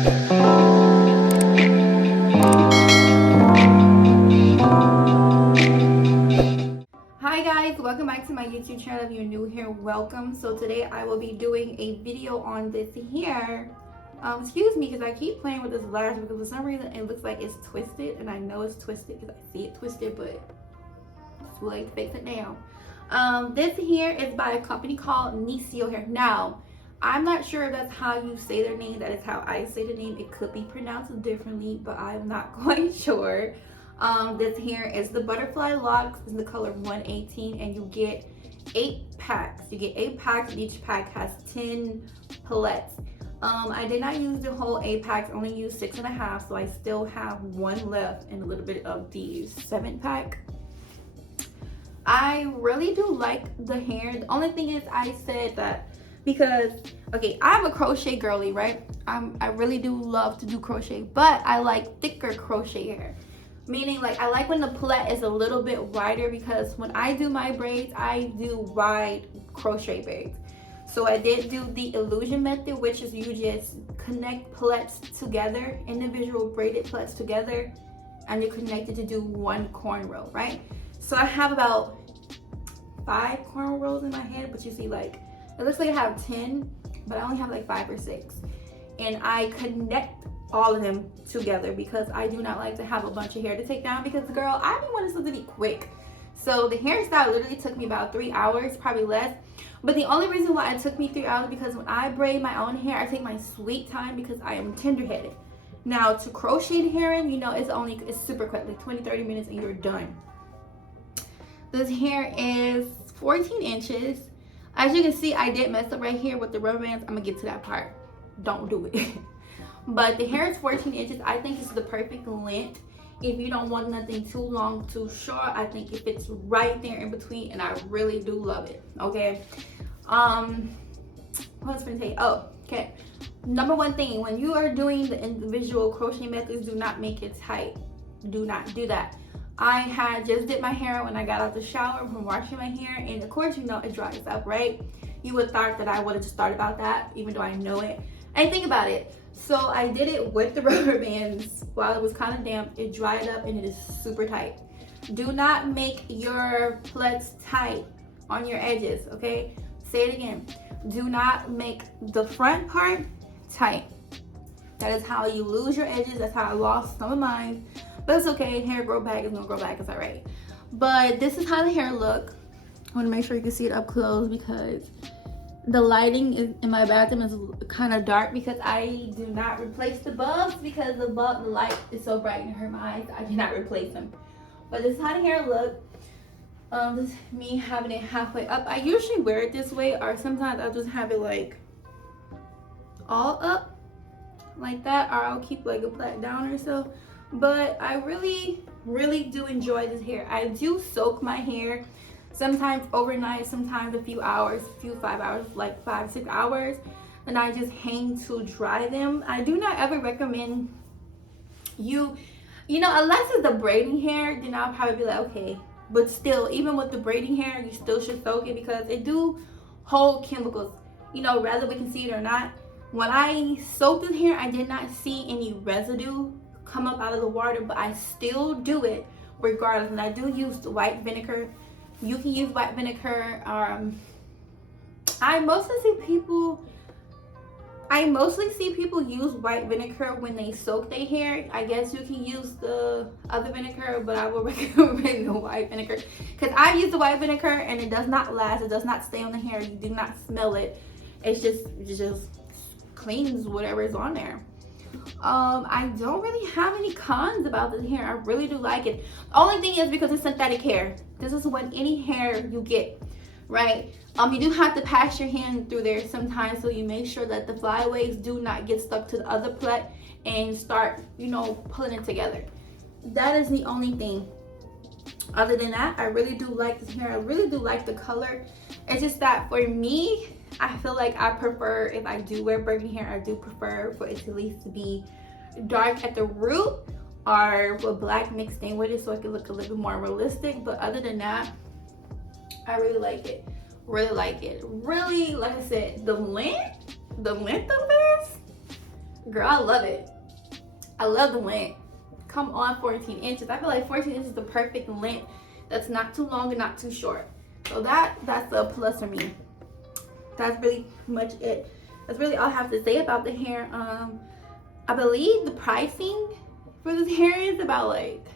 Hi guys, welcome back to my YouTube channel. If you're new here, welcome. So today I will be doing a video on this hair. Excuse me because I keep playing with this lash because for some reason it looks like it's twisted, and I know it's twisted because I see it twisted, but it's too late to fix it now. This hair is by a company called Niseyo hair. Now, I'm not sure if that's how you say their name. That is how I say the name. It could be pronounced differently, but I'm not quite sure. This hair is the butterfly locks in the color 118, and you get 8 packs. You get 8 packs, and each pack has 10 palettes. I did not use the whole 8 packs, only used 6.5, so I still have 1 left and a little bit of the 7 pack. I really do like the hair. The only thing is I said that because, okay, I'm a crochet girly, right? I really do love to do crochet, but I like thicker crochet hair. Meaning, like, I like when the plait is a little bit wider, because when I do my braids, I do wide crochet braids. So I did do the illusion method, which is you just connect plaits together, individual braided plaits together, and you connect it to do 1 cornrow, right? So I have about 5 cornrows in my head, but you see, like, it looks like I have 10, but I only have like 5 or 6. And I connect all of them together because I do not like to have a bunch of hair to take down, because, girl, I be wanting something to be quick. So the hairstyle literally took me about 3 hours, probably less. But the only reason why it took me 3 hours because when I braid my own hair, I take my sweet time because I am tender-headed. Now, to crochet the hair in, you know, it's super quick, like 20-30 minutes and you're done. This hair is 14 inches. As you can see, I did mess up right here with the rubber bands. I'm gonna get to that part. Don't do it. But the hair is 14 inches. I think it's the perfect length. If you don't want nothing too long, too short, I think it fits right there in between, and I really do love it. Okay. What was I gonna say? Oh, okay. Number one thing, when you are doing the individual crochet methods, do not make it tight. Do not do that. I had just did my hair when I got out the shower from washing my hair, and of course, you know, it dries up, right? You would thought that I would have just thought about that, even though I know it. And think about it. So I did it with the rubber bands while it was kind of damp. It dried up and it is super tight. Do not make your plaits tight on your edges, okay? Say it again. Do not make the front part tight. That is how you lose your edges. That's how I lost some of mine. But it's okay. Hair grow back. It's gonna grow back. It's all right. But this is how the hair look. I want to make sure you can see it up close because the lighting in my bathroom is kind of dark because I do not replace the bulbs because the light is so bright and hurt my eyes. I do not replace them. But this is how the hair look. This is me having it halfway up. I usually wear it this way, or sometimes I'll just have it like all up like that, or I'll keep like a plait down or so. But I really do enjoy this hair. I do soak my hair sometimes overnight, sometimes a few hours, 5 hours, like 5-6 hours, and I just hang to dry them. I do not ever recommend you know, unless it's the braiding hair, then I'll probably be like, okay. But still, even with the braiding hair, you still should soak it because it do hold chemicals, you know, whether we can see it or not. When I soaked this hair, I did not see any residue come up out of the water, but I still do it regardless. And I do use the white vinegar. You can use white vinegar. I mostly see people use white vinegar when they soak their hair. I guess you can use the other vinegar, but I will recommend the white vinegar because I use the white vinegar and it does not last. It does not stay on the hair. You do not smell it. It just cleans whatever is on there. I don't really have any cons about this hair. I really do like it. The only thing is because it's synthetic hair. This is what any hair you get, right? You do have to pass your hand through there sometimes, so you make sure that the flyaways do not get stuck to the other plait and start, you know, pulling it together. That is the only thing. Other than that, I really do like this hair. I really do like the color. It's just that for me, I feel like I prefer, if I do wear burgundy hair, I do prefer for it to at least be dark at the root or with black mixed in with it so it can look a little bit more realistic. But other than that, I really like it. Really like it. Really, like I said, the length of this, Girl, I love it. I love the length. Come on, 14 inches. I feel like 14 inches is the perfect length. That's not too long and not too short. So that's a plus for me. That's really much it. That's really all I have to say about the hair. I believe the pricing for this hair is about like,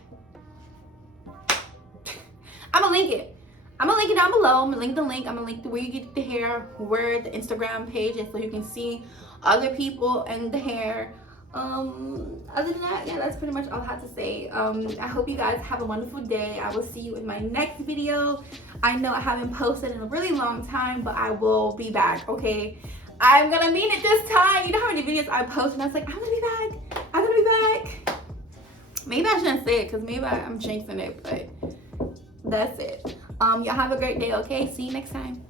I'm gonna link it. I'm gonna link it down below. I'm gonna link the link. I'm gonna link where you get the hair, where the Instagram page is, so you can see other people and the hair. Other than that, yeah, that's pretty much all I have to say. I hope you guys have a wonderful day. I will see you in my next video. I know I haven't posted in a really long time, but I will be back, okay? I'm gonna mean it this time. You know how many videos I post and I was like, I'm gonna be back. I'm gonna be back. Maybe I shouldn't say it because maybe I'm jinxing it, but that's it. Y'all have a great day, okay? See you next time.